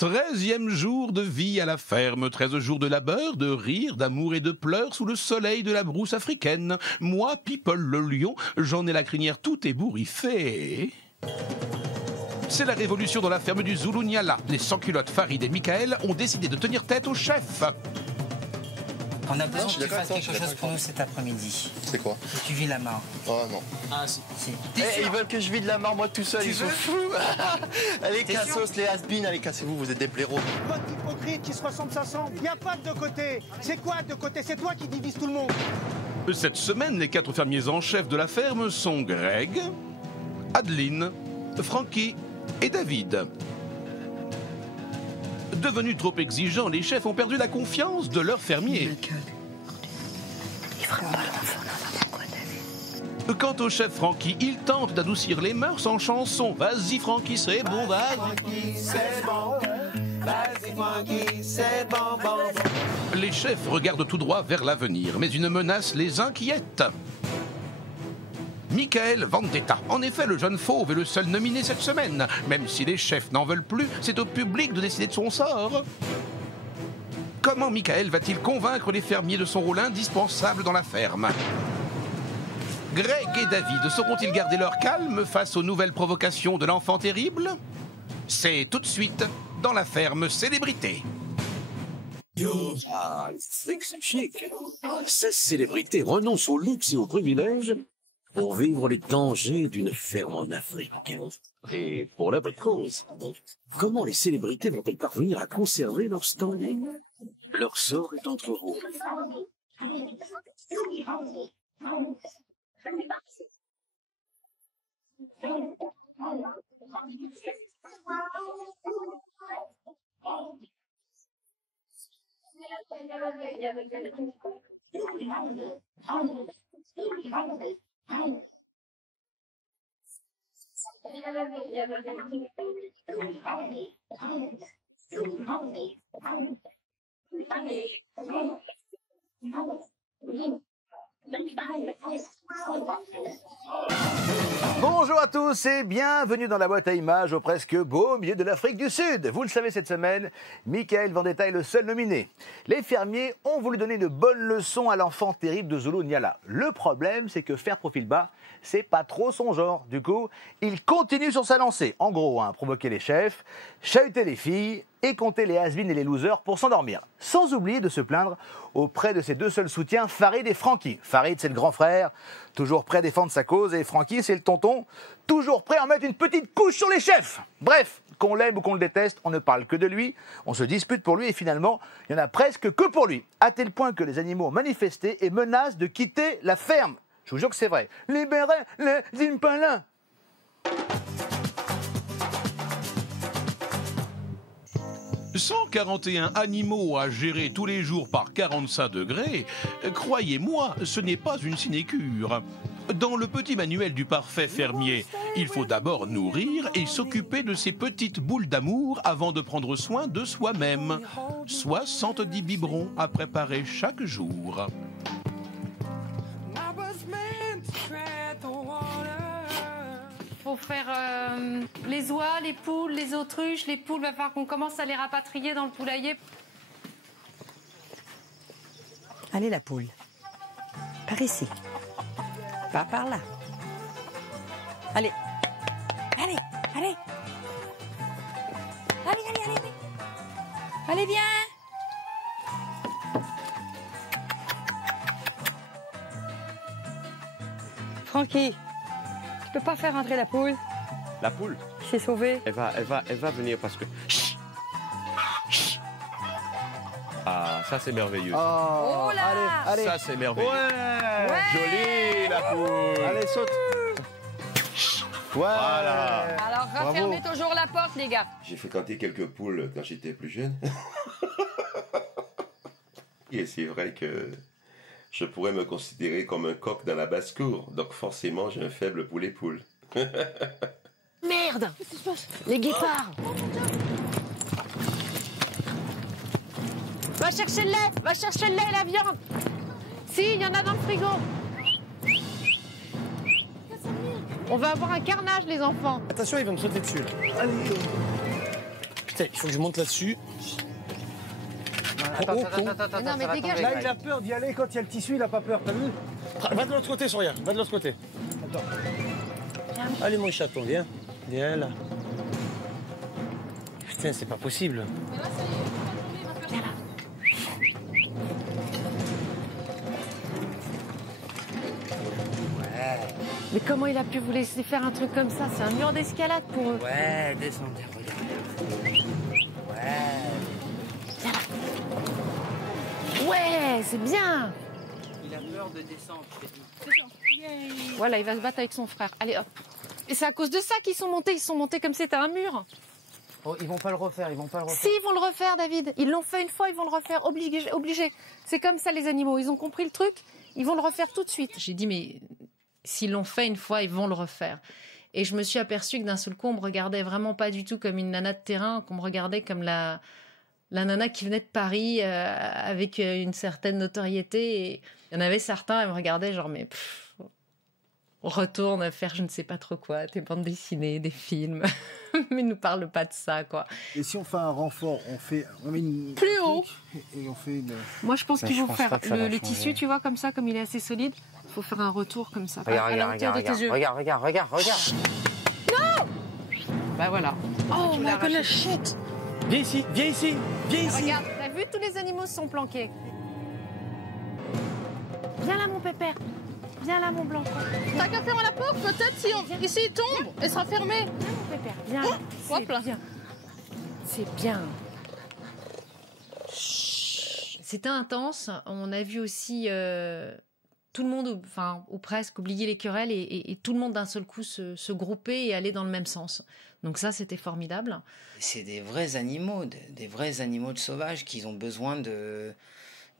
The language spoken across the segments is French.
13e jour de vie à la ferme, 13 jours de labeur, de rire, d'amour et de pleurs sous le soleil de la brousse africaine. Moi, People le lion, j'en ai la crinière tout ébouriffée. C'est la révolution dans la ferme du Zulu Nyala. Les sans-culottes Farid et Michael ont décidé de tenir tête au chef. On a besoin que tu fasses quelque chose pour nous cet après-midi. C'est quoi? Que tu vis la marre. Oh non. Ah si. Ils veulent que je vide la marre moi tout seul, ils sont fous. Allez, cassos, les has-been, allez, cassez-vous, vous êtes des blaireaux. Votre hypocrite qui se ressemble, ça semble. Il n'y a pas de deux côtés. C'est quoi de côté? C'est toi qui divise tout le monde. Cette semaine, les 4 fermiers en chef de la ferme sont Greg, Adeline, Frankie et David. Devenus trop exigeants, les chefs ont perdu la confiance de leurs fermiers. Il fera pas l'enfant n'importe quoi, David. Quant au chef Frankie, il tente d'adoucir les mœurs en chanson. Vas-y Frankie, c'est bon, vas-y. Frankie, c'est bon. Vas-y Frankie, c'est bon, bon, bon. Les chefs regardent tout droit vers l'avenir, mais une menace les inquiète. Michael Vendetta. En effet, le jeune fauve est le seul nominé cette semaine. Même si les chefs n'en veulent plus, c'est au public de décider de son sort. Comment Michael va-t-il convaincre les fermiers de son rôle indispensable dans la ferme? Greg et David sauront-ils garder leur calme face aux nouvelles provocations de l'enfant terrible? C'est tout de suite dans la ferme célébrité. Ah, c'est chic. Ces célébrités renoncent au luxe et aux privilèges pour vivre les dangers d'une ferme en Afrique. Et pour la bonne cause. Comment les célébrités vont-elles parvenir à conserver leur standing? Leur sort est entre vous. Bonjour à tous et bienvenue dans la boîte à images au presque beau milieu de l'Afrique du Sud. Vous le savez, cette semaine, Michael Vendetta est le seul nominé. Les fermiers ont voulu donner une bonne leçon à l'enfant terrible de Zulu Nyala. Le problème, c'est que faire profil bas, c'est pas trop son genre. Du coup, il continue sur sa lancée. En gros, provoquer les chefs, chahuter les filles et compter les has-been et les losers pour s'endormir. Sans oublier de se plaindre auprès de ses deux seuls soutiens, Farid et Frankie. Farid, c'est le grand frère, toujours prêt à défendre sa cause, et Frankie, c'est le tonton, toujours prêt à en mettre une petite couche sur les chefs. Bref, qu'on l'aime ou qu'on le déteste, on ne parle que de lui, on se dispute pour lui, et finalement, il n'y en a presque que pour lui. À tel point que les animaux ont manifesté et menacent de quitter la ferme. Je vous jure que c'est vrai. Libérez les impalins. 141 animaux à gérer tous les jours par 45 degrés, croyez-moi, ce n'est pas une sinécure. Dans le petit manuel du parfait fermier, il faut d'abord nourrir et s'occuper de ces petites boules d'amour avant de prendre soin de soi-même. 70 biberons à préparer chaque jour. Faut faire les oies, les poules, les autruches, les poules. Va falloir qu'on commence à les rapatrier dans le poulailler. Allez, la poule. Par ici. Pas par là. Allez. Allez, allez. Allez, allez, allez. Allez, viens. Francky, tu peux pas faire rentrer la poule? La poule? Il s'est sauvé. Elle va venir parce que... Ah, ça c'est merveilleux. Oh là! Allez, ça c'est merveilleux. Ouais. Jolie la poule. Allez, saute. Voilà. Alors, refermez toujours la porte, les gars. J'ai fréquenté quelques poules quand j'étais plus jeune. Et c'est vrai que je pourrais me considérer comme un coq dans la basse-cour. Donc forcément, j'ai un faible pour les poules. Merde! Les guépards! Va chercher le lait, va chercher le lait et la viande. Si, il y en a dans le frigo. On va avoir un carnage, les enfants. Attention, ils vont me sauter dessus. Là. Allez. Putain, il faut que je monte là-dessus. Attends, Non, mais dégage. Là, il a peur d'y aller quand il y a le tissu, il a pas peur, t'as vu? Va de l'autre côté, Soria, va de l'autre côté. Attends. Allez, mon chaton, viens. Viens là. Putain, c'est pas possible. Viens là. Mais comment il a pu vous laisser faire un truc comme ça? C'est un mur d'escalade pour eux. Ouais, descendez, regarde. Ouais. Viens là. Ouais, c'est bien. Il a peur de descendre, je t'ai dit. Voilà, il va se battre avec son frère. Allez, hop. Et c'est à cause de ça qu'ils sont montés. Ils sont montés comme c'était un mur. Oh, ils vont pas le refaire, Si, ils vont le refaire, David. Ils l'ont fait une fois, ils vont le refaire. Obligé. C'est comme ça, les animaux. Ils ont compris le truc, ils vont le refaire tout de suite. J'ai dit, mais s'ils l'ont fait une fois, ils vont le refaire. Et je me suis aperçue que d'un seul coup, on me regardait vraiment pas du tout comme une nana de terrain, qu'on me regardait comme la nana qui venait de Paris avec une certaine notoriété. Et il y en avait certains, ils me regardaient genre, mais on retourne faire je ne sais pas trop quoi, des bandes dessinées, des films. Mais ne nous parle pas de ça, quoi. Et si on fait un renfort, on met une... Plus haut. Et on fait une... Moi, je pense qu'il faut faire le tissu, tu vois, comme ça, comme il est assez solide. Il faut faire un retour comme ça. Regarde. Non. Bah voilà. Oh my goodness, shit. Viens ici. Regarde, t'as vu, tous les animaux se sont planqués. Viens là, mon pépère. Viens là, mon blanc. T'as qu'à fermer la porte, peut-être, si ici il tombe, elle sera fermée. Viens, mon pépère, viens. Hop là. C'est bien. C'était intense. On a vu aussi tout le monde, enfin, ou presque, oublier les querelles et tout le monde d'un seul coup se grouper et aller dans le même sens. Donc ça, c'était formidable. C'est des vrais animaux de sauvages qui ont besoin de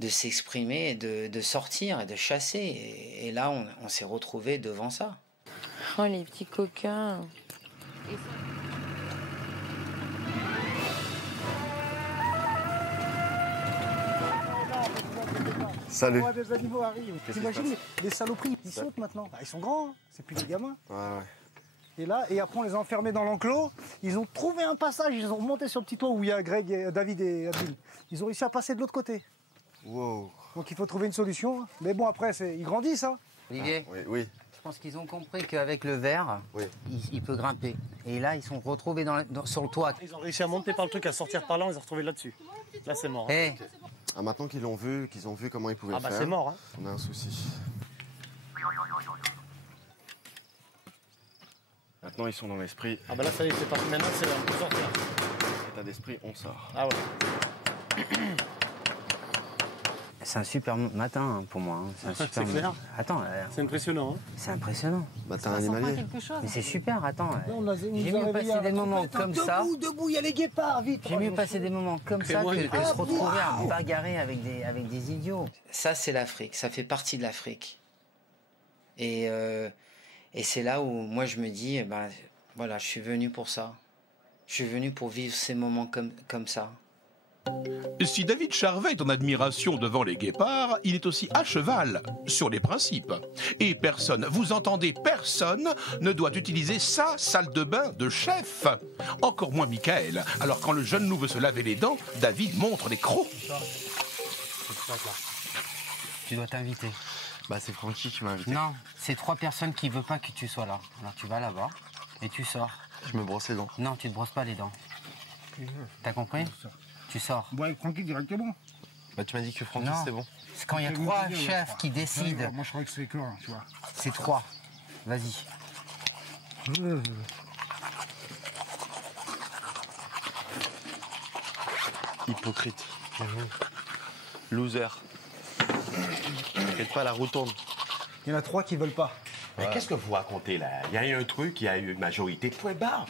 s'exprimer, de sortir et de chasser. Et là, on s'est retrouvés devant ça. Oh, les petits coquins. Salut. Des animaux arrivent. T'imagines, les saloperies, ils sautent maintenant. Bah, ils sont grands, hein. C'est plus des gamins. Ouais. Et là, et après on les a enfermés dans l'enclos. Ils ont trouvé un passage, ils ont remonté sur le petit toit où il y a Greg, David et Adil. Ils ont réussi à passer de l'autre côté. Wow. Donc il faut trouver une solution. Mais bon, après, ils grandissent. Hein. Olivier, Oui. je pense qu'ils ont compris qu'avec le verre, il peut grimper. Et là, ils sont retrouvés sur le toit. Ils ont réussi à monter par le truc, à sortir par là, on les a retrouvés là-dessus. Là, c'est mort. Hey. Ah, maintenant qu'ils ont vu comment ils pouvaient le faire, c'est mort. Hein. On a un souci. Maintenant, ils sont dans l'esprit. Ah bah là, ça y est, c'est parti. Maintenant, on peut sortir. État d'esprit, on sort. Ah ouais. C'est un super matin hein, pour moi. Hein. C'est un super c'est clair. Attends. C'est impressionnant. Hein. C'est impressionnant. Matin animalier. Mais c'est super, attends. J'ai mieux passer des moments comme ça. Debout, il y a les guépards, vite. J'ai mieux passer des moments comme ça que se retrouver à bagarrer avec des idiots. Ça, c'est l'Afrique. Ça fait partie de l'Afrique. Et c'est là où moi je me dis, voilà, je suis venu pour ça. Je suis venu pour vivre ces moments comme ça. Si David Charvet est en admiration devant les guépards, il est aussi à cheval sur les principes. Et personne, vous entendez, personne ne doit utiliser sa salle de bain de chef. Encore moins Michael. Alors quand le jeune loup veut se laver les dents, David montre les crocs. Tu dois t'inviter. C'est Francky qui m'a invité. Non, c'est 3 personnes qui ne veulent pas que tu sois là. Alors tu vas là-bas et tu sors. Je me brosse les dents. Non, tu ne te brosses pas les dents. T'as compris? Tu sors. Ouais, Francky directement. Tu m'as dit que Francky c'était bon. C'est quand il y a 3 chefs qui décident. Moi je crois que c'est quoi, tu vois. C'est 3. Vas-y. Hypocrite. Loser. T'inquiète pas, la roue tourne. Il y en a 3 qui veulent pas. Mais qu'est-ce que vous racontez là? Il y a eu un truc, il y a eu une majorité, point barre.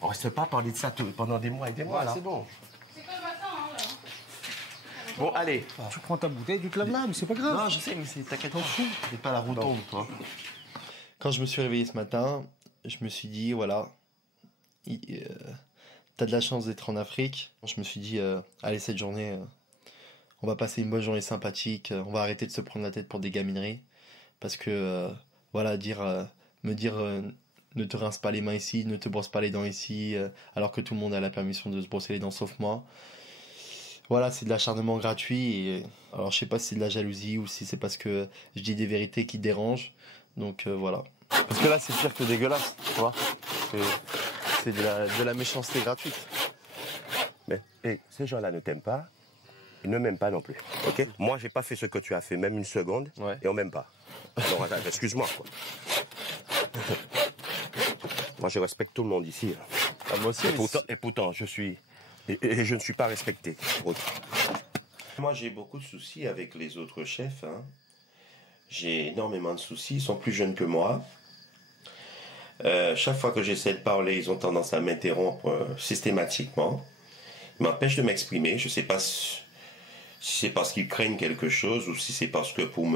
On ne reste pas parler de ça pendant des mois et des mois, là. C'est bon. Bon, allez. Tu prends ta bouteille, tu te laves là, mais c'est pas grave. Non, je sais, mais t'inquiète pas. C'est pas la roue tourne, toi. Quand je me suis réveillé ce matin, je me suis dit, voilà, t'as de la chance d'être en Afrique. Je me suis dit, allez, cette journée, on va passer une bonne journée sympathique, on va arrêter de se prendre la tête pour des gamineries. Parce que, voilà, me dire ne te rince pas les mains ici, ne te brosse pas les dents ici, alors que tout le monde a la permission de se brosser les dents sauf moi. Voilà, c'est de l'acharnement gratuit. Et, alors je sais pas si c'est de la jalousie ou si c'est parce que je dis des vérités qui dérangent. Donc voilà. Parce que là, c'est pire que dégueulasse, tu vois. C'est de la méchanceté gratuite. Mais ces gens-là ne t'aiment pas, ils ne m'aiment pas non plus. Ok? Moi, j'ai pas fait ce que tu as fait, même une seconde, et on m'aime pas. Donc, attends, excuse-moi, quoi. Moi, je respecte tout le monde ici. Ah, moi aussi. Et pourtant, je suis... Et je ne suis pas respecté. Moi, j'ai beaucoup de soucis avec les autres chefs. Hein. J'ai énormément de soucis. Ils sont plus jeunes que moi. Chaque fois que j'essaie de parler, ils ont tendance à m'interrompre systématiquement. Ils m'empêchent de m'exprimer. Je ne sais pas si c'est parce qu'ils craignent quelque chose ou si c'est parce que pour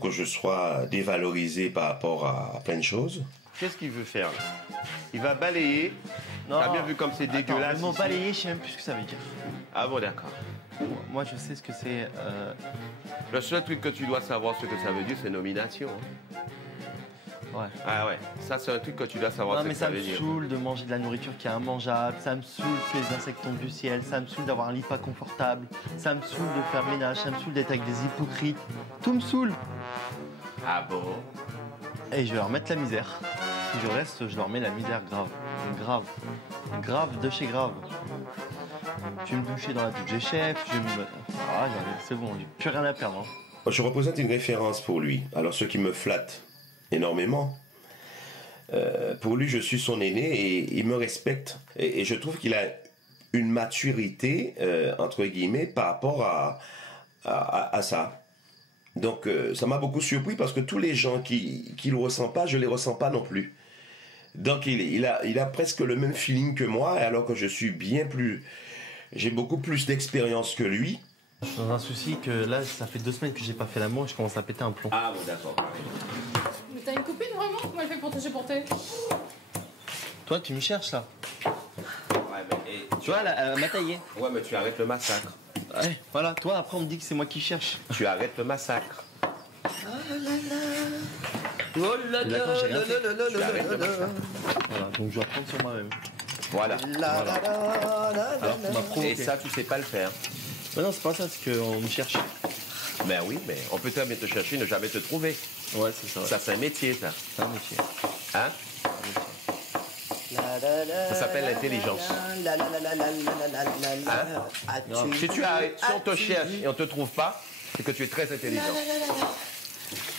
que je sois dévalorisé par rapport à plein de choses. Qu'est-ce qu'il veut faire là? Il va balayer. T'as bien vu comme c'est dégueulasse. Le mot balayer, je sais même plus ce que ça veut dire. Ah bon, d'accord. Moi, je sais ce que c'est. Le seul truc que tu dois savoir ce que ça veut dire, c'est nomination. Hein. Ouais. Ah ouais, ça c'est un truc que tu dois savoir ce que ça veut dire. Ça me saoule de manger de la nourriture qui est immangeable, ça me saoule que les insectes tombent du ciel, ça me saoule d'avoir un lit pas confortable, ça me saoule de faire le ménage, ça me saoule d'être avec des hypocrites. Tout me saoule. Ah bon? Et je vais leur mettre la misère. Si je reste, je leur mets la misère grave. Grave. Grave de chez grave. Je vais me doucher dans la douche des chefs, je vais me... Ah, c'est bon, j'ai plus rien à perdre. Hein. Je représente une référence pour lui. Alors, ce qui me flatte énormément, pour lui, je suis son aîné et il me respecte. Et je trouve qu'il a une maturité, entre guillemets, par rapport à ça. Donc, ça m'a beaucoup surpris parce que tous les gens qui le ressentent pas, je les ressens pas non plus. Donc, il a presque le même feeling que moi, alors que je suis bien plus... J'ai beaucoup plus d'expérience que lui. Je suis dans un souci que là, ça fait 2 semaines que j'ai pas fait l'amour et je commence à péter un plomb. Ah bon, d'accord. Mais t'as une copine vraiment? Comment elle fait pour te supporter? Toi, tu me cherches là. Ouais, mais... Tu vois, elle m'a taillé. Ouais, mais tu arrêtes le massacre. Ouais, voilà, toi, après, on me dit que c'est moi qui cherche. Tu arrêtes le massacre. Oh là là. D'accord, j'ai rien fait. Tu arrêtes le massacre. Voilà, donc je dois prendre sur moi-même. Voilà. Alors, on m'a provoqué. Et ça, tu sais pas le faire. Mais non, c'est pas ça, c'est qu'on me cherche. Ben oui, mais on peut très bien te chercher, ne jamais te trouver. Ouais, c'est ça. Ouais. Ça, c'est un métier, ça. C'est un métier. Hein? Ça s'appelle l'intelligence. Hein? Si on te cherche et on te trouve pas, c'est que tu es très intelligent.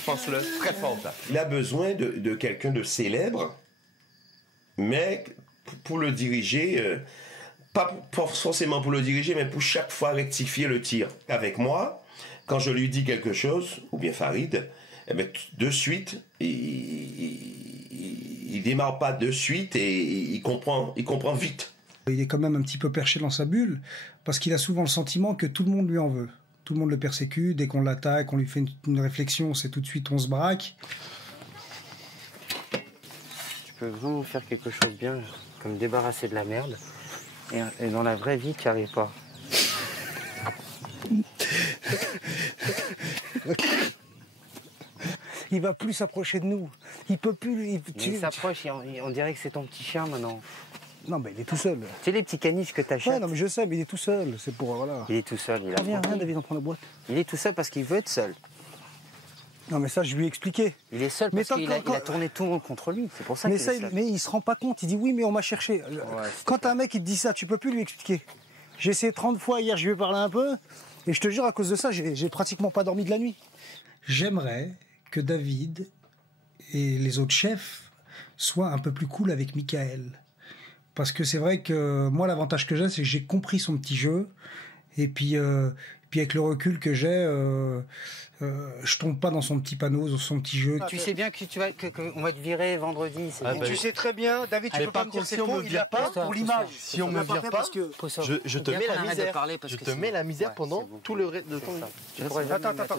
Pense-le très fort, ça. Il a besoin de quelqu'un de célèbre, mais pour le diriger, pas forcément pour le diriger, mais pour chaque fois rectifier le tir. Avec moi, quand je lui dis quelque chose, ou bien Farid, eh bien, de suite, il démarre pas de suite et il comprend vite. Il est quand même un petit peu perché dans sa bulle, parce qu'il a souvent le sentiment que tout le monde lui en veut. Tout le monde le persécute, dès qu'on l'attaque, on lui fait une réflexion, c'est tout de suite on se braque. Tu peux vraiment faire quelque chose bien, comme débarrasser de la merde, et dans la vraie vie, tu n'y arrives pas. Il va plus s'approcher de nous. Il peut plus. Il s'approche, on dirait que c'est ton petit chien maintenant. Non, mais il est tout seul. Tu sais les petits caniches que t'achètes? Ouais, non, mais je sais, mais il est tout seul. C'est pour voilà. Il est tout seul. Viens, David, on prend la boîte. Il est tout seul parce qu'il veut être seul. Non, mais ça, je lui ai expliqué. Il est seul parce qu'il a tourné tout le monde contre lui. C'est pour ça mais qu'il est seul. Mais il se rend pas compte. Il dit oui, mais on m'a cherché. Quand t'as un mec qui te dit ça, tu peux plus lui expliquer. J'ai essayé 30 fois hier, je lui ai parlé un peu. Et je te jure, à cause de ça, j'ai pratiquement pas dormi de la nuit. J'aimerais que David et les autres chefs soient un peu plus cool avec Michael. Parce que c'est vrai que moi, l'avantage que j'ai, c'est que j'ai compris son petit jeu. Et puis avec le recul que j'ai, je tombe pas dans son petit panneau, dans son petit jeu. Tu sais bien que qu'on va te virer vendredi. Tu sais très bien, David, tu peux pas me dire c'est faux, il vient pas pour l'image. Si on me vire pas, je te mets la misère. Je te mets la misère pendant tout le reste de ton temps. Attends.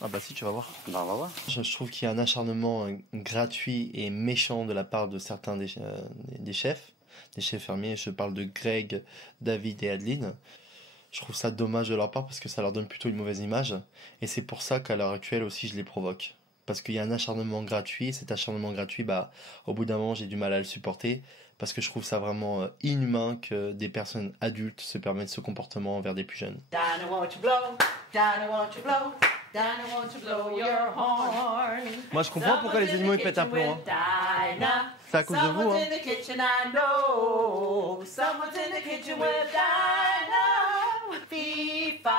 Ah bah si, tu vas voir. Bah, on va voir. Je trouve qu'il y a un acharnement gratuit et méchant de la part de certains des chefs fermiers. Je parle de Greg, David et Adeline. Je trouve ça dommage de leur part parce que ça leur donne plutôt une mauvaise image. Et c'est pour ça qu'à l'heure actuelle aussi, je les provoque. parce qu'il y a un acharnement gratuit. Cet acharnement gratuit, bah, au bout d'un moment, j'ai du mal à le supporter parce que je trouve ça vraiment inhumain que des personnes adultes se permettent ce comportement envers des plus jeunes. Dinah, won't you blow? Dinah, won't you blow? Dinah, won't you blow your horn? Moi, je comprends pourquoi les animaux ils pètent un plomb. C'est à cause de vous. Someone's in the kitchen, I know. Someone's in the kitchen with Dinah. Fee-fi,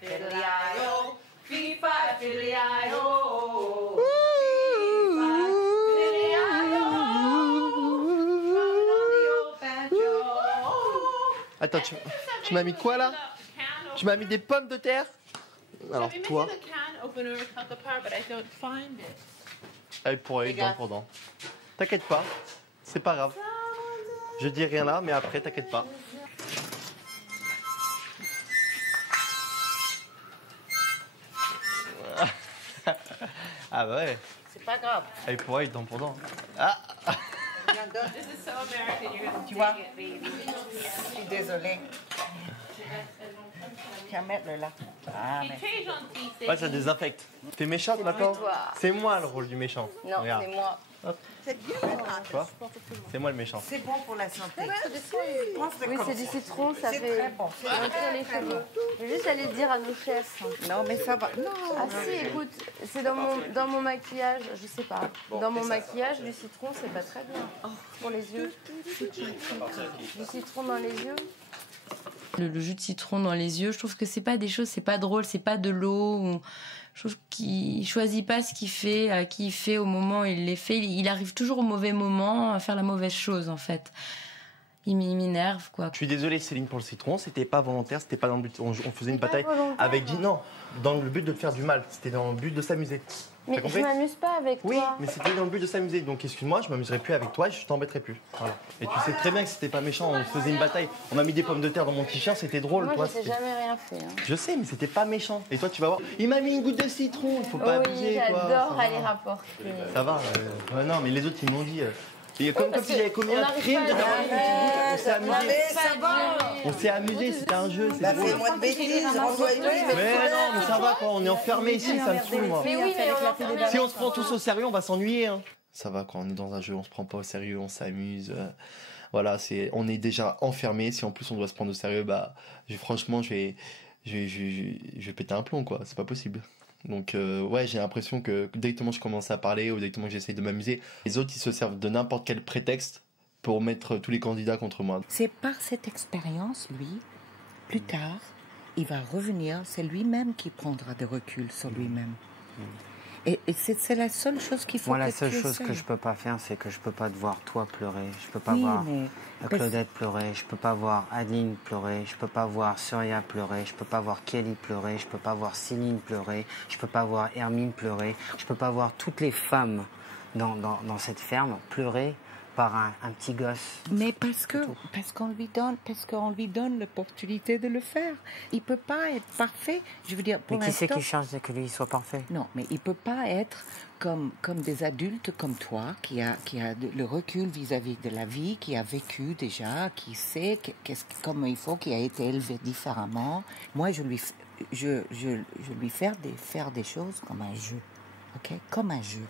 fiddly-I-O. Fee-fi, fiddly-I-O. Attends, tu m'as mis quoi là? Tu m'as mis des pommes de terre? Alors toi... Elle pourrait être dent pour dent. T'inquiète pas, c'est pas grave. Je dis rien là, mais après, t'inquiète pas. Ah bah ouais. C'est pas grave. Elle pourrait être dent pour dent. Ah. Tu vois, je suis désolée. Tiens, mets-le là. Ah, ouais, ça désinfecte. T'es méchante maintenant? C'est moi le rôle du méchant. Non, regarde. c'est moi. C'est bien. Tu vois? C'est moi le méchant. C'est bon pour la santé. Oui, c'est du citron, ça C'est fait très bon. sentir les cheveux. Je vais juste aller le dire à nos chefs. Non, mais ça va. Non. Ah si, écoute, c'est dans mon maquillage, je sais pas. Dans mon maquillage, du citron, c'est pas très bien. Pour les yeux. Du citron dans les yeux. Le jus de citron dans les yeux, je trouve que c'est pas des choses, c'est pas drôle, c'est pas de l'eau. Je trouve qu'il choisit pas ce qu'il fait, à qui il fait, au moment où il les fait. Il arrive toujours au mauvais moment à faire la mauvaise chose, en fait. Il m'énerve, quoi. Je suis désolé, Céline, pour le citron. C'était pas volontaire, c'était pas dans le but. On faisait une bataille avec Guy. Non, dans le but de te faire du mal. C'était dans le but de s'amuser. Mais je m'amuse pas avec toi. Oui, mais c'était dans le but de s'amuser. Donc excuse-moi, je m'amuserai plus avec toi et je t'embêterai plus. Voilà. Et tu sais très bien que c'était pas méchant. On faisait une bataille. On a mis des pommes de terre dans mon t-shirt, c'était drôle. Moi, toi, je t'ai jamais rien fait. Hein. Je sais, mais c'était pas méchant. Et toi, tu vas voir. Il m'a mis une goutte de citron. Il faut pas abuser. J'adore aller rapporter. Ça va. Non, mais les autres, ils m'ont dit. Et comme il y avait combien de crimes de on s'est amusé. On s'est amusé, c'était un jeu. Bah fais-moi de bêtises, renvoie-nous. Mais non, mais ça va quoi, on est enfermés ici, ça me saoule moi. Mais oui, mais si on se prend tous au sérieux, on va s'ennuyer. Hein. Ça va quand on est dans un jeu, on se prend pas au sérieux, on s'amuse. Voilà, on est déjà enfermés. Si en plus on doit se prendre au sérieux, bah franchement, je vais péter un plomb quoi. C'est pas possible. Donc ouais, j'ai l'impression que directement je commence à parler ou directement que j'essaye de m'amuser, les autres ils se servent de n'importe quel prétexte pour mettre tous les candidats contre moi. C'est par cette expérience, lui, plus tard, il va revenir, c'est lui-même qui prendra de recul sur lui-même. Et c'est la seule chose qu'il faut Moi, que la seule tu chose essayes. que je peux pas faire, c'est que je peux pas te voir toi pleurer. Je peux pas Oui, voir mais- Claudette pleurer. Je peux pas voir Adeline pleurer. Je peux pas voir Surya pleurer. Je peux pas voir Kelly pleurer. Je peux pas voir Céline pleurer. Je peux pas voir Hermine pleurer. Je peux pas voir toutes les femmes dans cette ferme pleurer par un petit gosse. Mais parce qu'on lui donne l'opportunité de le faire. Il peut pas être parfait. Je veux dire, pour Mais qui c'est l'instant- qui charge de que lui soit parfait? Non, mais il peut pas être comme des adultes comme toi, qui a le recul vis-à-vis de la vie, qui a vécu déjà, qui sait comment il faut, qui a été élevé différemment. Moi, je lui faire des choses comme un jeu, ok, comme un jeu.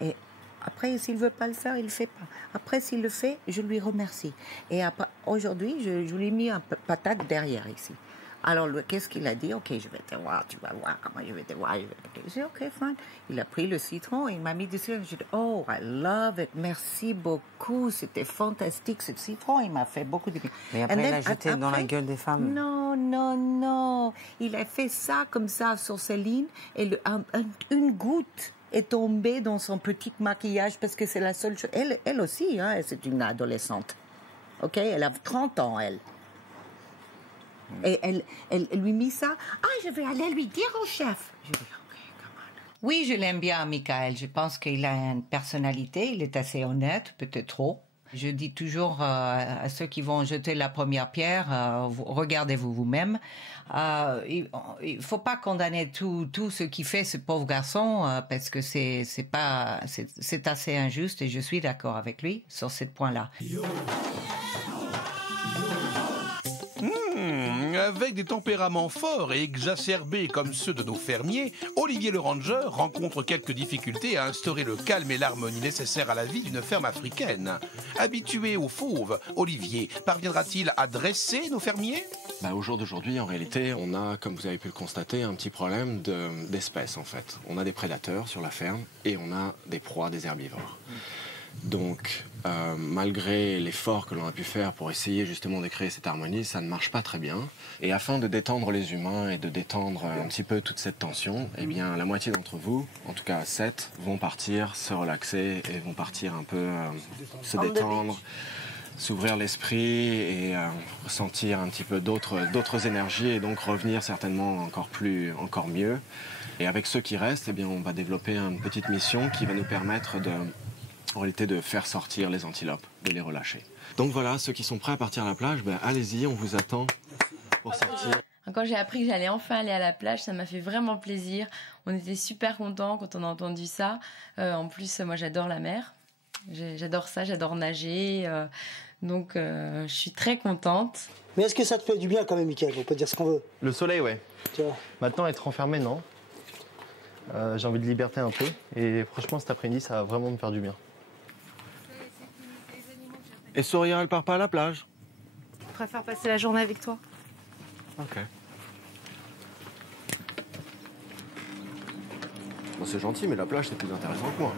Et après, s'il veut pas le faire, il le fait pas. Après, s'il le fait, je lui remercie. Et aujourd'hui, je lui ai mis un patate derrière ici. Alors, qu'est-ce qu'il a dit? Ok, je vais te voir, tu vas voir comment je vais te voir. J'ai dit, ok, fine. Il a pris le citron et il m'a mis dessus. J'ai dit, oh, I love it, merci beaucoup, c'était fantastique ce citron, il m'a fait beaucoup de bien. Mais après, il l'a jeté dans la gueule des femmes. Non, non, non. Il a fait ça comme ça sur Céline et une goutte est tombée dans son petit maquillage parce que c'est la seule chose. Elle aussi, hein, c'est une adolescente. Ok, elle a 30 ans, elle. Et elle lui mit ça. Ah, je vais aller lui dire au chef. Je dis, ok, come on. Oui, je l'aime bien, Michael. Je pense qu'il a une personnalité. Il est assez honnête, peut-être trop. Je dis toujours à ceux qui vont jeter la première pierre, regardez-vous vous-même. Il faut pas condamner tout ce qui fait ce pauvre garçon parce que c'est assez injuste et je suis d'accord avec lui sur ce point-là. Avec des tempéraments forts et exacerbés comme ceux de nos fermiers, Olivier le Ranger rencontre quelques difficultés à instaurer le calme et l'harmonie nécessaires à la vie d'une ferme africaine. Habitué aux fauves, Olivier parviendra-t-il à dresser nos fermiers? Au jour d'aujourd'hui, en réalité, on a, comme vous avez pu le constater, un petit problème d'espèces en fait. On a des prédateurs sur la ferme et on a des proies, des herbivores. Donc, malgré l'effort que l'on a pu faire pour essayer justement de créer cette harmonie, ça ne marche pas très bien. Et afin de détendre les humains et de détendre un petit peu toute cette tension, eh bien, la moitié d'entre vous, en tout cas 7, vont partir se relaxer et vont partir un peu se détendre, s'ouvrir l'esprit et ressentir un petit peu d'autres énergies et donc revenir certainement encore mieux. Et avec ceux qui restent, eh bien, on va développer une petite mission qui va nous permettre en réalité de faire sortir les antilopes, de les relâcher. Donc voilà, ceux qui sont prêts à partir à la plage, allez-y, on vous attend pour sortir. Quand j'ai appris que j'allais enfin aller à la plage, ça m'a fait vraiment plaisir. On était super contents quand on a entendu ça. En plus, moi j'adore la mer. J'adore ça, j'adore nager. Donc je suis très contente. Mais est-ce que ça te fait du bien quand même, Mickaël? On peut dire ce qu'on veut. Le soleil, ouais. Tu vois. Maintenant, être enfermé, non. J'ai envie de liberté un peu. Et franchement, cet après-midi, ça va vraiment me faire du bien. Et Soria, elle part pas à la plage? Je préfère passer la journée avec toi. Ok. Bon, c'est gentil, mais la plage, c'est plus intéressant que moi.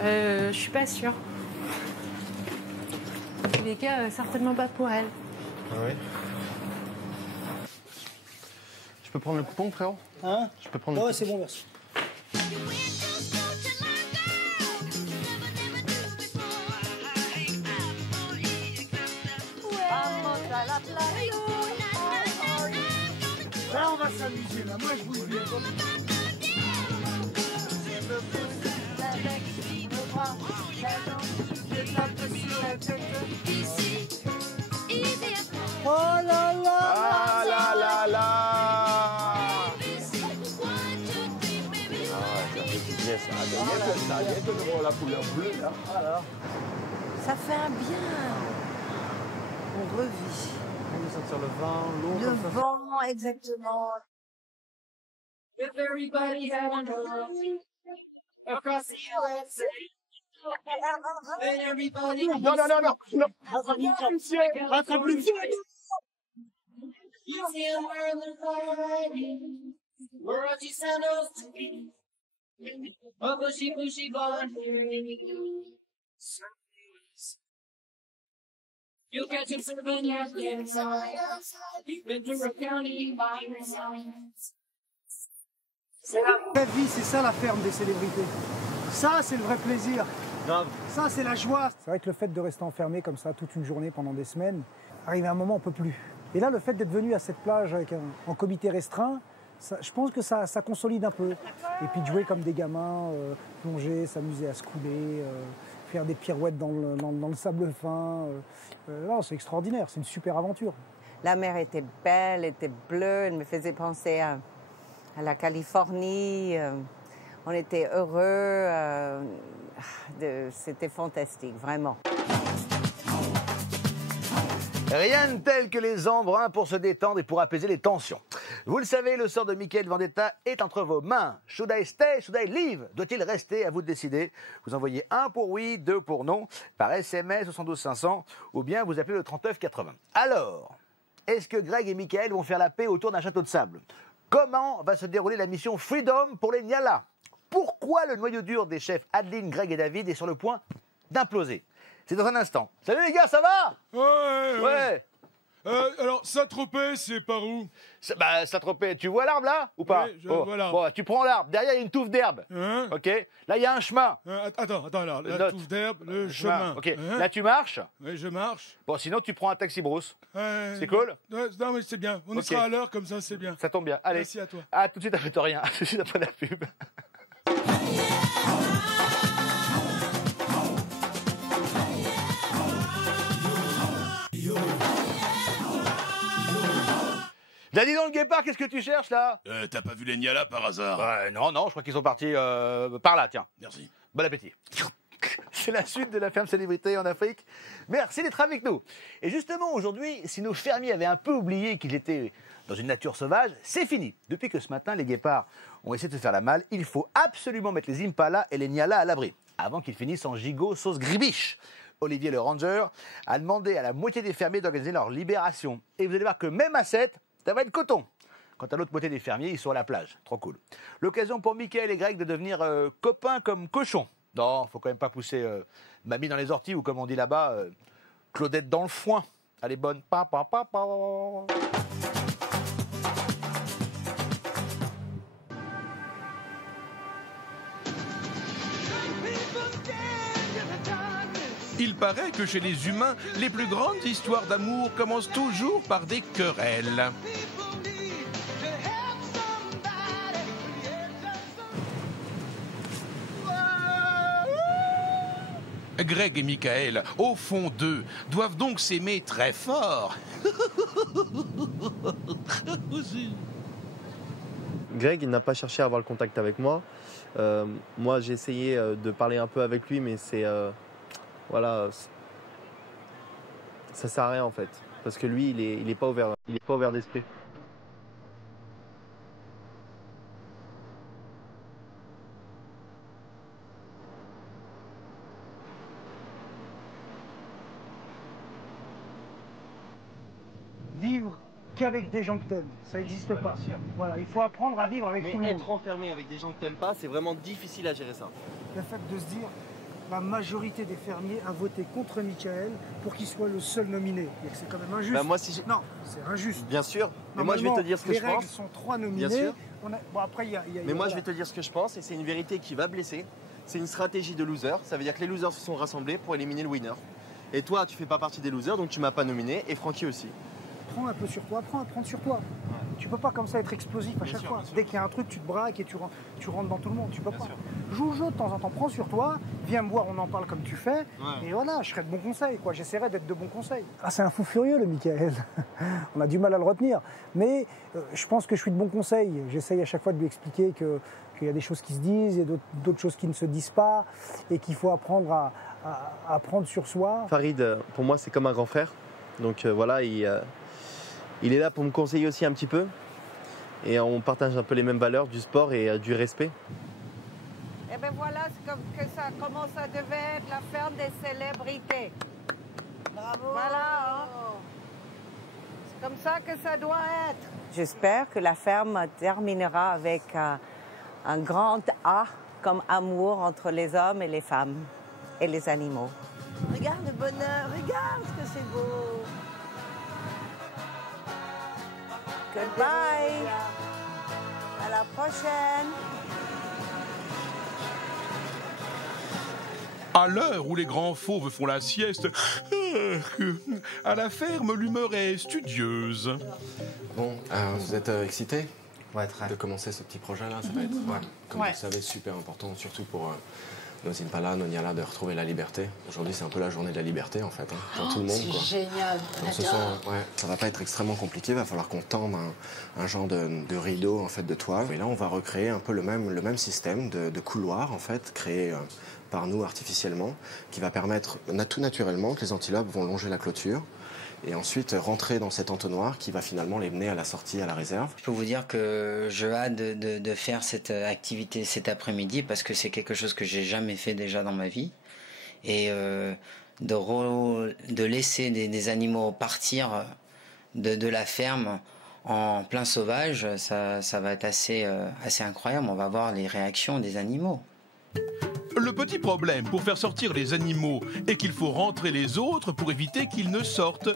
Je suis pas sûre. En tous les cas, certainement pas pour elle. Ah oui. Je peux prendre le coupon, frérot? Hein? Je peux prendre le ouais, c'est bon, merci. Là, on va s'amuser, là. Moi, je vous le dis. Oh là là! Ah là là là! Ça fait du bien, ça. Ça a bien que de voir la couleur bleue, là. Voilà. Ça fait un bien. On revit. On va sentir le vent, l'eau. Le vent, exactement. If everybody had a love across the USA, then everybody. Non. You see where the fighting, where are you Santos to be? A bushy blonde you'll catch him serving your kids. Ventura County by yourself. C'est la vraie vie, c'est ça la ferme des célébrités. Ça, c'est le vrai plaisir. Grave. Ça, c'est la joie. C'est vrai que le fait de rester enfermé comme ça toute une journée pendant des semaines, arrive à un moment, on peut plus. Et là, le fait d'être venu à cette plage avec en comité restreint, ça, je pense que ça consolide un peu. Et puis de jouer comme des gamins, plonger, s'amuser à se couler, faire des pirouettes dans le sable fin. C'est extraordinaire, c'est une super aventure. La mer était belle, était bleue, elle me faisait penser à la Californie. On était heureux, c'était fantastique, vraiment. Rien de tel que les embruns pour se détendre et pour apaiser les tensions. Vous le savez, le sort de Mickaël Vendetta est entre vos mains. Should I stay, should I leave? Doit-il rester? À vous de décider. Vous envoyez 1 pour oui, 2 pour non, par SMS au 72 500, ou bien vous appelez le 39 80. Alors, est-ce que Greg et Mickaël vont faire la paix autour d'un château de sable? Comment va se dérouler la mission Freedom pour les Nialas? Pourquoi le noyau dur des chefs Adeline, Greg et David est sur le point d'imploser? C'est dans un instant. Salut les gars, ça va? Ouais. Alors, Saint-Tropez, c'est par où? Saint-Tropez, tu vois l'arbre là? Ou pas? Oui, je vois l'arbre. Bon, tu prends l'arbre. Derrière, il y a une touffe d'herbe. Ok? Là, il y a un chemin. Attends, alors, la touffe d'herbe, le chemin. Ok. Là, tu marches? Oui, je marche. Bon, sinon, tu prends un taxi brousse. C'est cool? Non, mais c'est bien. On y sera à l'heure, comme ça, c'est bien. Ça tombe bien. Allez. Merci à toi. À tout de suite, après rien. À tout de suite après la pub. Daddy dans le guépard, qu'est-ce que tu cherches là? T'as pas vu les Nialas par hasard? Non, je crois qu'ils sont partis par là, tiens. Merci. Bon appétit. C'est la suite de la ferme célébrité en Afrique. Merci d'être avec nous. Et justement, aujourd'hui, si nos fermiers avaient un peu oublié qu'ils étaient dans une nature sauvage, c'est fini. Depuis que ce matin, les guépards ont essayé de se faire la malle, il faut absolument mettre les impalas et les nyalas à l'abri, avant qu'ils finissent en gigot sauce gribiche. Olivier le ranger a demandé à la moitié des fermiers d'organiser leur libération. Et vous allez voir que même à 7, ça va être coton. Quant à l'autre moitié des fermiers, ils sont à la plage. Trop cool. L'occasion pour Mickaël et Greg de devenir copains comme cochons. Non, faut quand même pas pousser mamie dans les orties ou comme on dit là-bas, Claudette dans le foin. Allez, bonne. Pa, pa, pa, pa. Il paraît que chez les humains, les plus grandes histoires d'amour commencent toujours par des querelles. Greg et Mickaël, au fond d'eux, doivent donc s'aimer très fort. Greg, il n'a pas cherché à avoir le contact avec moi. Moi, j'ai essayé de parler un peu avec lui, mais c'est... voilà, ça sert à rien en fait. Parce que lui, il est pas ouvert d'esprit. Vivre qu'avec des gens que t'aimes, ça n'existe pas. Voilà, il faut apprendre à vivre avec tout le monde. Être enfermé avec des gens que t'aimes pas, c'est vraiment difficile à gérer ça. Le fait de se dire, la majorité des fermiers a voté contre Mickaël pour qu'il soit le seul nominé. Et c'est quand même injuste. Bah moi, si non, c'est injuste. Bien sûr. Mais moi, je vais te dire ce que je pense. Les règles sont 3 nominés. Bien sûr. Bon, après, Mais moi, je vais te dire ce que je pense, et c'est une vérité qui va blesser. C'est une stratégie de loser. Ça veut dire que les losers se sont rassemblés pour éliminer le winner. Et toi, tu fais pas partie des losers, donc tu m'as pas nominé, et Francky aussi. Prends un peu sur toi, apprends à prendre sur toi. Ouais. Tu peux pas comme ça être explosif à chaque fois. Dès qu'il y a un truc, tu te braques et tu rentres dans tout le monde. Tu peux pas. Joue au jeu de temps en temps, prends sur toi, viens me voir, on en parle comme tu fais. Ouais. Et voilà, je serai de bons conseils, quoi. J'essaierai d'être de bons conseils. Ah, c'est un fou furieux, le Mickaël. On a du mal à le retenir. Mais je pense que je suis de bons conseils. J'essaye à chaque fois de lui expliquer qu'il y a des choses qui se disent et d'autres choses qui ne se disent pas et qu'il faut apprendre à prendre sur soi. Farid, pour moi, c'est comme un grand frère. Donc voilà, il est là pour me conseiller aussi un petit peu. Et on partage un peu les mêmes valeurs du sport et du respect. Et bien voilà, c'est comme que comment ça devait être la ferme des célébrités. Bravo! Voilà, hein? C'est comme ça que ça doit être. J'espère que la ferme terminera avec un grand A comme amour entre les hommes et les femmes et les animaux. Regarde le bonheur, regarde ce que c'est beau. Goodbye. À la prochaine. À l'heure où les grands fauves font la sieste, à la ferme, l'humeur est studieuse. Bon, vous êtes excités? Ouais, très. De commencer ce petit projet-là, ça va être, comme vous le savez, super important, surtout pour nos impalas, nos nyalas, de retrouver la liberté. Aujourd'hui, c'est un peu la journée de la liberté, en fait, pour tout le monde. C'est génial. Donc, ça va pas être extrêmement compliqué. Il va falloir qu'on tende un genre de rideau, en fait, de toile. Et là, on va recréer un peu le même système de couloir, en fait, créé par nous artificiellement, qui va permettre tout naturellement que les antilopes vont longer la clôture et ensuite rentrer dans cet entonnoir qui va finalement les mener à la sortie à la réserve. Je peux vous dire que je hâte de faire cette activité cet après-midi parce que c'est quelque chose que j'ai jamais fait déjà dans ma vie. Et de laisser des animaux partir de la ferme en plein sauvage, ça va être assez incroyable. On va voir les réactions des animaux. Le petit problème pour faire sortir les animaux est qu'il faut rentrer les autres pour éviter qu'ils ne sortent.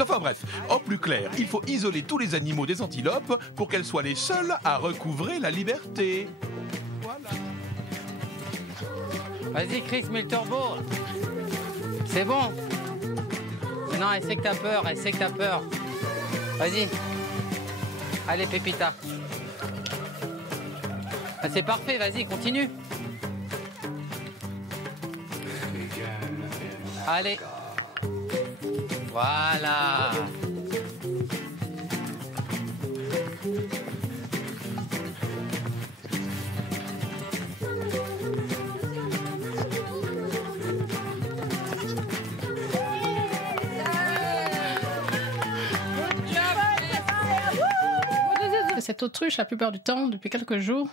Enfin bref, en plus clair, il faut isoler tous les animaux des antilopes pour qu'elles soient les seules à recouvrer la liberté. Voilà. Vas-y Chris, mets le turbo. C'est bon. Non, elle sait que t'as peur, Vas-y. Allez Pépita. Ah, c'est parfait, vas-y, continue. Allez. Voilà. cette autruche la plupart du temps, depuis quelques jours.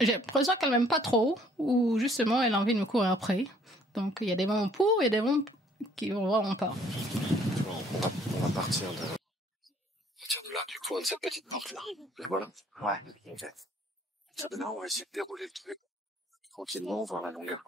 J'ai l'impression qu'elle m'aime pas trop, ou justement elle a envie de me courir après. Donc il y a des moments pour, il y a des moments qui vont vraiment pas. On va partir de là, du coin de cette petite porte-là. Et voilà. Ouais. Là, on va essayer de dérouler le truc tranquillement, voir la longueur.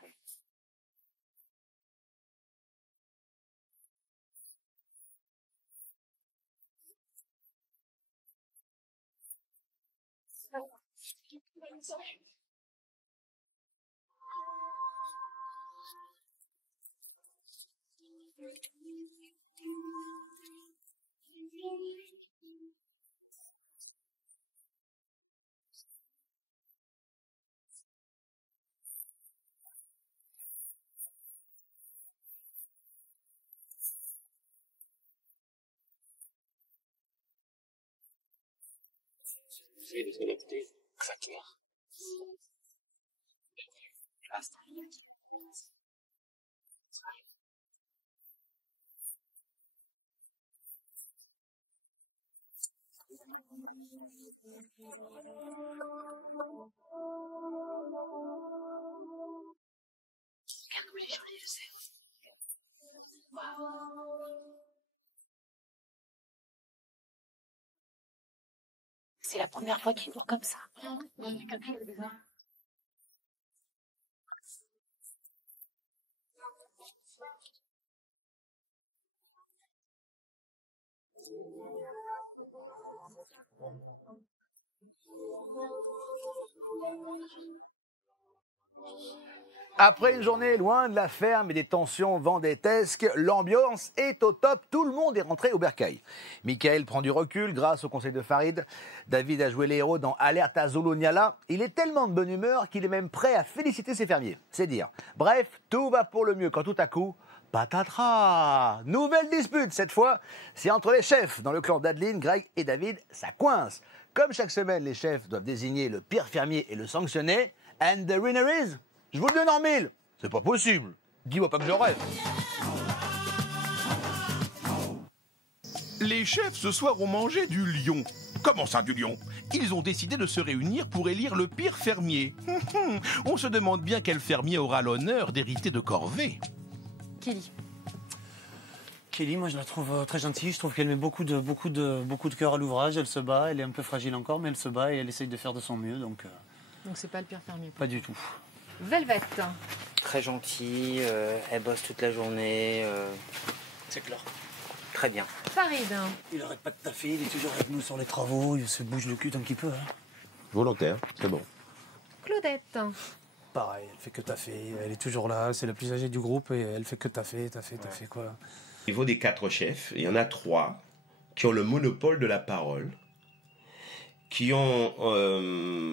Exactement. Regarde comme il est joli, le cerf. Waouh. C'est la première fois qu'il court comme ça. Après une journée loin de la ferme et des tensions vendétesques, l'ambiance est au top. Tout le monde est rentré au bercail. Michael prend du recul grâce au conseil de Farid. David a joué les héros dans Alerte à Zoloniala. Il est tellement de bonne humeur qu'il est même prêt à féliciter ses fermiers. C'est dire. Bref, tout va pour le mieux quand tout à coup, patatras! Nouvelle dispute, cette fois, c'est entre les chefs. Dans le clan d'Adeline, Greg et David, ça coince. Comme chaque semaine, les chefs doivent désigner le pire fermier et le sanctionner. And the winner is... Je vous le donne en mille. C'est pas possible. Dis-moi pas que je rêve. Les chefs ce soir ont mangé du lion. Comment ça, du lion? Ils ont décidé de se réunir pour élire le pire fermier. On se demande bien quel fermier aura l'honneur d'hériter de Corvée. Kelly. Kelly, moi je la trouve très gentille. Je trouve qu'elle met beaucoup de cœur à l'ouvrage. Elle se bat. Elle est un peu fragile encore, mais elle se bat et elle essaye de faire de son mieux. Donc c'est pas le pire fermier. Pas du tout. Velvet. Très gentille, elle bosse toute la journée. C'est clair. Très bien. Farid. Il arrête pas de taffer, il est toujours avec nous sur les travaux, il se bouge le cul tant qu'il peut. Hein. Volontaire, c'est bon. Claudette. Pareil, elle fait que taffer, elle est toujours là, c'est la plus âgée du groupe et elle fait que taffer quoi. Au niveau des 4 chefs, il y en a 3 qui ont le monopole de la parole, qui ont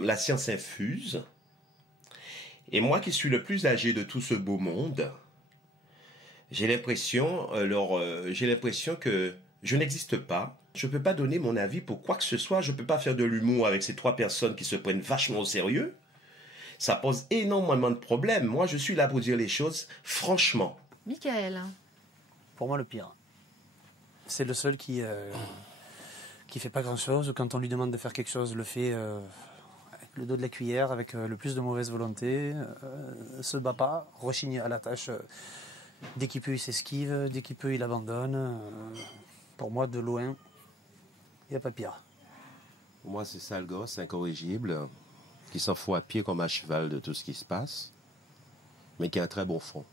la science infuse. Et moi qui suis le plus âgé de tout ce beau monde, j'ai l'impression que je n'existe pas. Je ne peux pas donner mon avis pour quoi que ce soit. Je ne peux pas faire de l'humour avec ces 3 personnes qui se prennent vachement au sérieux. Ça pose énormément de problèmes. Moi, je suis là pour dire les choses franchement. Michael. Pour moi, le pire. C'est le seul qui fait pas grand-chose. Quand on lui demande de faire quelque chose, le fait... le dos de la cuillère avec le plus de mauvaise volonté, se bat pas, rechigne à la tâche. Dès qu'il peut, il s'esquive, dès qu'il peut, il abandonne. Pour moi, de loin, il n'y a pas pire. Pour moi, c'est ça le gosse, incorrigible, qui s'en fout à pied comme à cheval de tout ce qui se passe, mais qui a un très bon fond.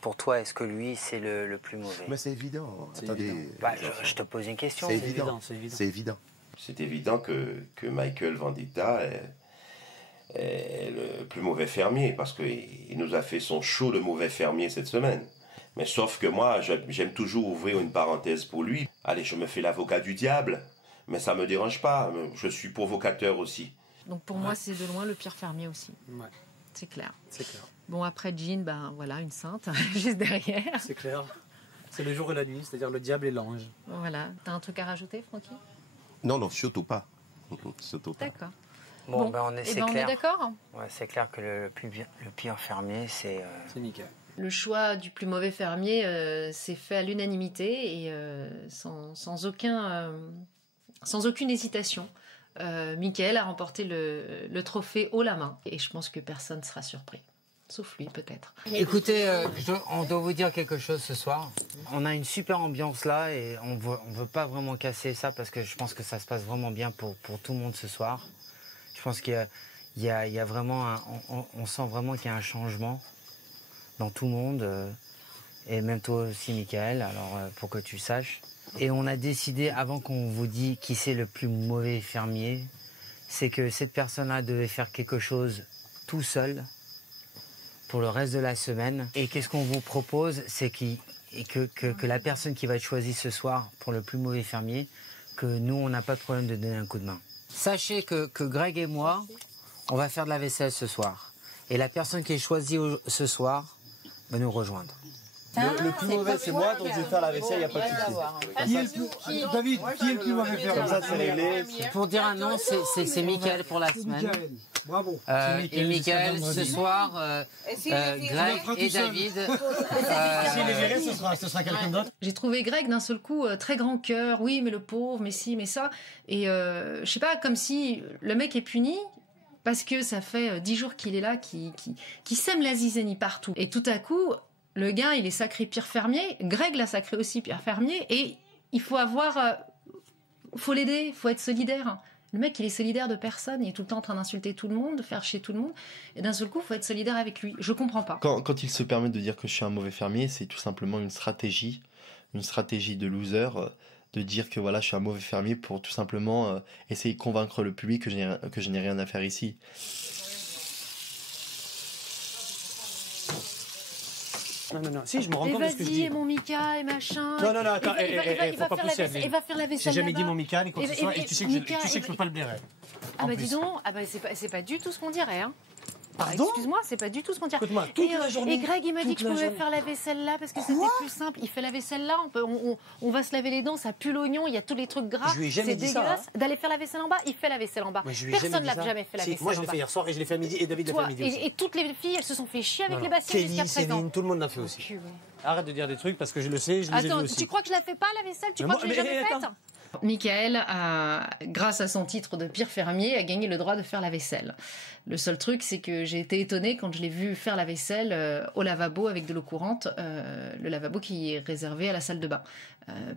Pour toi, est-ce que lui, c'est le plus mauvais? Mais c'est évident. Attendez. Bah, je te pose une question. C'est évident. C'est évident. C'est évident que Michael Vendetta est le plus mauvais fermier parce qu'il nous a fait son show de mauvais fermier cette semaine. Mais sauf que moi, j'aime toujours ouvrir une parenthèse pour lui. Allez, je me fais l'avocat du diable, mais ça me dérange pas. Je suis provocateur aussi. Donc pour moi, c'est de loin le pire fermier aussi. Ouais. C'est clair. C'est clair. Bon, après Jean, ben voilà, une sainte, juste derrière. C'est clair. C'est le jour et la nuit, c'est-à-dire le diable et l'ange. Voilà. T'as un truc à rajouter, Francky? Non, surtout pas. Surtout pas. D'accord. Bon, ben on est, c'est on clair. est d'accord. Ouais, c'est clair que le pire fermier, c'est... C'est nickel. Le choix du plus mauvais fermier s'est fait à l'unanimité et sans aucune hésitation. Mickaël a remporté le trophée haut la main. Et je pense que personne ne sera surpris. Sauf lui, peut-être. Écoutez, on doit vous dire quelque chose ce soir. On a une super ambiance là et on veut pas vraiment casser ça parce que je pense que ça se passe vraiment bien pour tout le monde ce soir. Je pense qu'il y a vraiment on sent vraiment qu'il y a un changement dans tout le monde et même toi aussi, Mickaël, alors pour que tu saches. Et on a décidé, avant qu'on vous dise qui c'est le plus mauvais fermier, c'est que cette personne-là devait faire quelque chose tout seul pour le reste de la semaine. Et qu'est-ce qu'on vous propose, c'est que la personne qui va être choisie ce soir pour le plus mauvais fermier, que nous, on n'a pas de problème de donner un coup de main. Sachez que Greg et moi, on va faire de la vaisselle ce soir. Et la personne qui est choisie ce soir va nous rejoindre. Le plus mauvais, c'est moi, donc je vais faire la vaisselle, il n'y a pas de souci. David, qui est le plus mauvais fermier? Comme ça, c'est réglé. Pour dire un nom, c'est Mickaël pour la semaine. Bravo. Et Mickaël, ce soir, Greg et David. S'il est viré, ce sera quelqu'un d'autre. J'ai trouvé Greg d'un seul coup très grand cœur. Oui, mais le pauvre, mais ci, mais ça. Et je sais pas, comme si le mec est puni parce que ça fait 10 jours qu'il est là, qui sème la zizanie partout. Et tout à coup, le gars, il est sacré Pierre Fermier. Greg l'a sacré aussi Pierre Fermier. Et il faut faut l'aider, faut être solidaire. Le mec, il est solidaire de personne, il est tout le temps en train d'insulter tout le monde, de faire chier tout le monde. Et d'un seul coup, il faut être solidaire avec lui. Je comprends pas. Quand il se permet de dire que je suis un mauvais fermier, c'est tout simplement une stratégie de loser, de dire que voilà, je suis un mauvais fermier pour tout simplement essayer de convaincre le public que je n'ai rien à faire ici. Non, si, je me rends compte de ce que je dis. Et vas-y, mon Mika, et machin. Non, attends, il faut pas pousser, Adeline. Il va faire la vaisselle. J'ai jamais dit mon Mika, ni quoi que ce soit, et tu sais que je peux pas le blairer. Ah bah dis donc, c'est pas du tout ce qu'on dirait, hein. Pardon ? Excuse-moi, c'est pas du tout ce qu'on dirait. Écoute-moi, toute la journée. Et Greg, il m'a dit que je pouvais faire la vaisselle là parce que c'était plus simple. Il fait la vaisselle là, on va se laver les dents, ça pue l'oignon, il y a tous les trucs gras. Je lui ai jamais dit ça. C'est dégueulasse. D'aller faire la vaisselle en bas, il fait la vaisselle en bas. Personne l'a jamais fait la vaisselle en bas. Moi, je l'ai fait hier soir et je l'ai fait à midi et David l'a fait à midi aussi. Et toutes les filles, elles se sont fait chier avec les bassines jusqu'à présent. Céline, tout le monde l'a fait aussi. Arrête de dire des trucs parce que je le sais, je les ai vus aussi. Attends, tu crois que je la fais pas la vaisselle ? Tu crois que je l'ai jamais faite ? Mickaël a, grâce à son titre de Pierre Fermier, a gagné le droit de faire la vaisselle. Le seul truc, c'est que j'ai été étonnée quand je l'ai vu faire la vaisselle au lavabo avec de l'eau courante, le lavabo qui est réservé à la salle de bain.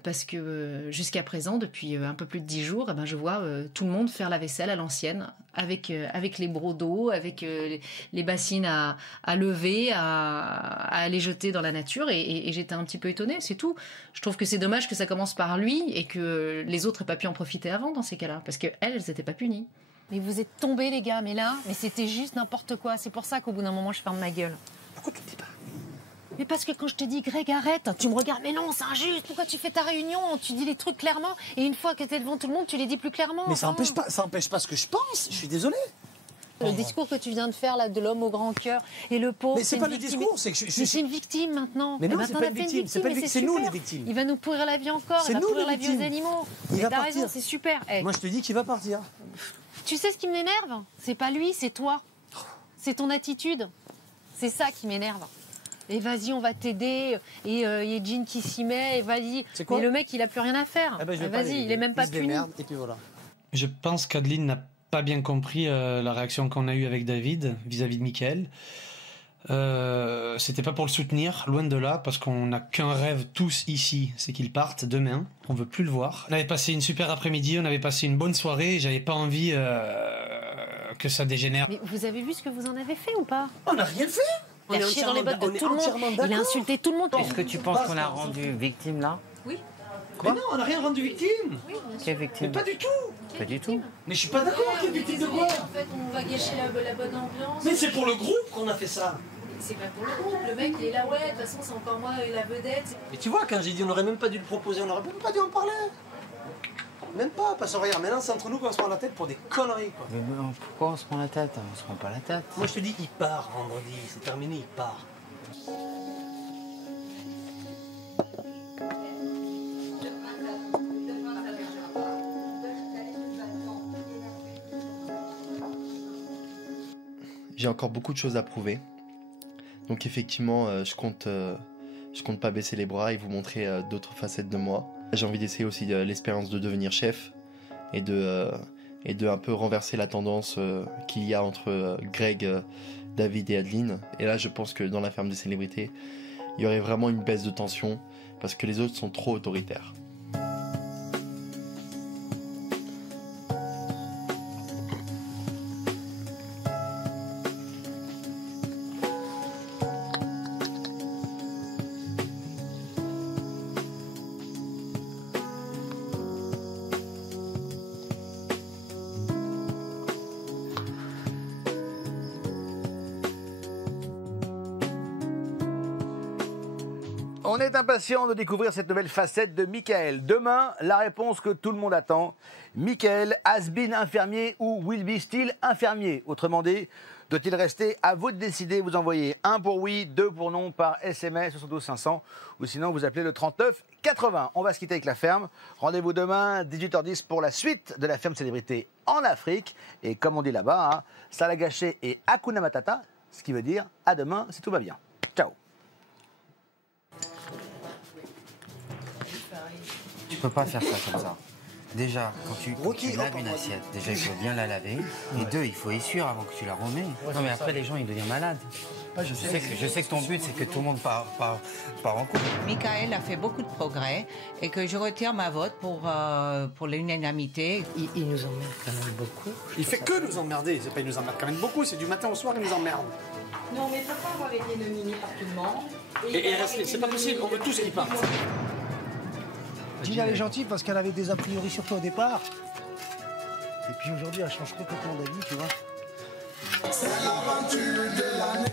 Parce que jusqu'à présent, depuis un peu plus de 10 jours, je vois tout le monde faire la vaisselle à l'ancienne, avec les brocs d'eau, avec les bassines à lever, à aller jeter dans la nature. Et j'étais un petit peu étonnée, c'est tout. Je trouve que c'est dommage que ça commence par lui et que les autres n'aient pas pu en profiter avant dans ces cas-là, parce qu'elles n'étaient pas punies. Mais vous êtes tombés, les gars, mais c'était juste n'importe quoi. C'est pour ça qu'au bout d'un moment, je ferme ma gueule. Pourquoi tu ne dis pas ? Mais parce que quand je te dis, Greg, arrête, tu me regardes, mais non, c'est injuste, pourquoi tu fais ta réunion ? Tu dis les trucs clairement, et une fois que tu es devant tout le monde, tu les dis plus clairement. Mais ça n'empêche pas ce que je pense, je suis désolé. Le discours que tu viens de faire, là, de l'homme au grand cœur, et le pauvre. Mais c'est pas le discours, c'est que je suis. C'est une victime maintenant. Mais non, c'est pas une victime, c'est nous les victimes. Il va nous pourrir la vie encore, il va pourrir la vie aux animaux. T'as raison, c'est super. Moi, je te dis qu'il va partir. Tu sais ce qui m'énerve ? C'est pas lui, c'est toi. C'est ton attitude. C'est ça qui m'énerve. Et vas-y, on va t'aider. Et il y a Jean qui s'y met. Et vas-y. Mais le mec, il a plus rien à faire. Vas-y, il est même pas puni. Et puis voilà. Je pense qu'Adeline n'a pas bien compris la réaction qu'on a eue avec David vis-à-vis de Mickaël. C'était pas pour le soutenir, loin de là, parce qu'on n'a qu'un rêve tous ici, c'est qu'il parte demain. On veut plus le voir. On avait passé une super après-midi, on avait passé une bonne soirée. J'avais pas envie que ça dégénère. Mais vous avez vu ce que vous en avez fait ou pas ? On n'a rien fait. Il a chié dans les bottes de tout le monde. Il a insulté tout le monde. Est-ce que tu penses qu'on a rendu victime là ? Oui. Mais non, on n'a rien rendu victime. Oui, quelle victime ? Mais pas du tout. Pas du tout. Mais je suis pas d'accord. Quelle victime de quoi ? En fait, on va gâcher la bonne ambiance. Mais c'est pour le groupe qu'on a fait ça. C'est pas pour le groupe. Le mec, il est là, ouais, de toute façon, c'est encore moi la vedette. Mais tu vois, quand j'ai dit on n'aurait même pas dû le proposer, on n'aurait même pas dû en parler. Même pas, parce que regarde, maintenant c'est entre nous qu'on se prend la tête pour des conneries, quoi. Mais pourquoi on se prend la tête ? On se prend pas la tête. Moi je te dis, il part vendredi, c'est terminé, il part. J'ai encore beaucoup de choses à prouver. Donc effectivement, je compte pas baisser les bras et vous montrer d'autres facettes de moi. J'ai envie d'essayer aussi l'expérience de devenir chef et de et de un peu renverser la tendance qu'il y a entre Greg, David et Adeline. Et là, je pense que dans la ferme des célébrités, il y aurait vraiment une baisse de tension parce que les autres sont trop autoritaires. On est impatient de découvrir cette nouvelle facette de Michael. Demain, la réponse que tout le monde attend. Michael, has-been infirmier ou will be still infirmier? Autrement dit, doit-il rester? À vous de décider. Vous envoyez 1 pour oui, 2 pour non par SMS 72 500 ou sinon vous appelez le 39 80. On va se quitter avec la ferme. Rendez-vous demain 18h10 pour la suite de la ferme célébrité en Afrique. Et comme on dit là-bas, hein, Salah Ghaché et Hakuna Matata, ce qui veut dire à demain si tout va bien. Ciao. Tu peux pas faire ça comme ça. Déjà, quand tu laves une assiette, déjà il faut bien la laver. Et 2, il faut essuyer avant que tu la remets. Non mais après les gens ils deviennent malades. Je sais que ton but c'est que tout le monde part en couple. Michael a fait beaucoup de progrès et que je retire ma vote pour l'unanimité. Il nous emmerde quand même beaucoup. Il fait que nous emmerder, c'est pas il nous emmerde quand même beaucoup, c'est du matin au soir il nous emmerde. Non mais papa avait été nominé par tout le monde. Et rester, c'est pas possible, on veut tous qu'ils partent. Gina, elle est gentille parce qu'elle avait des a priori sur toi au départ. Et puis aujourd'hui, elle change complètement d'avis, tu vois. C'est l'aventure de l'année.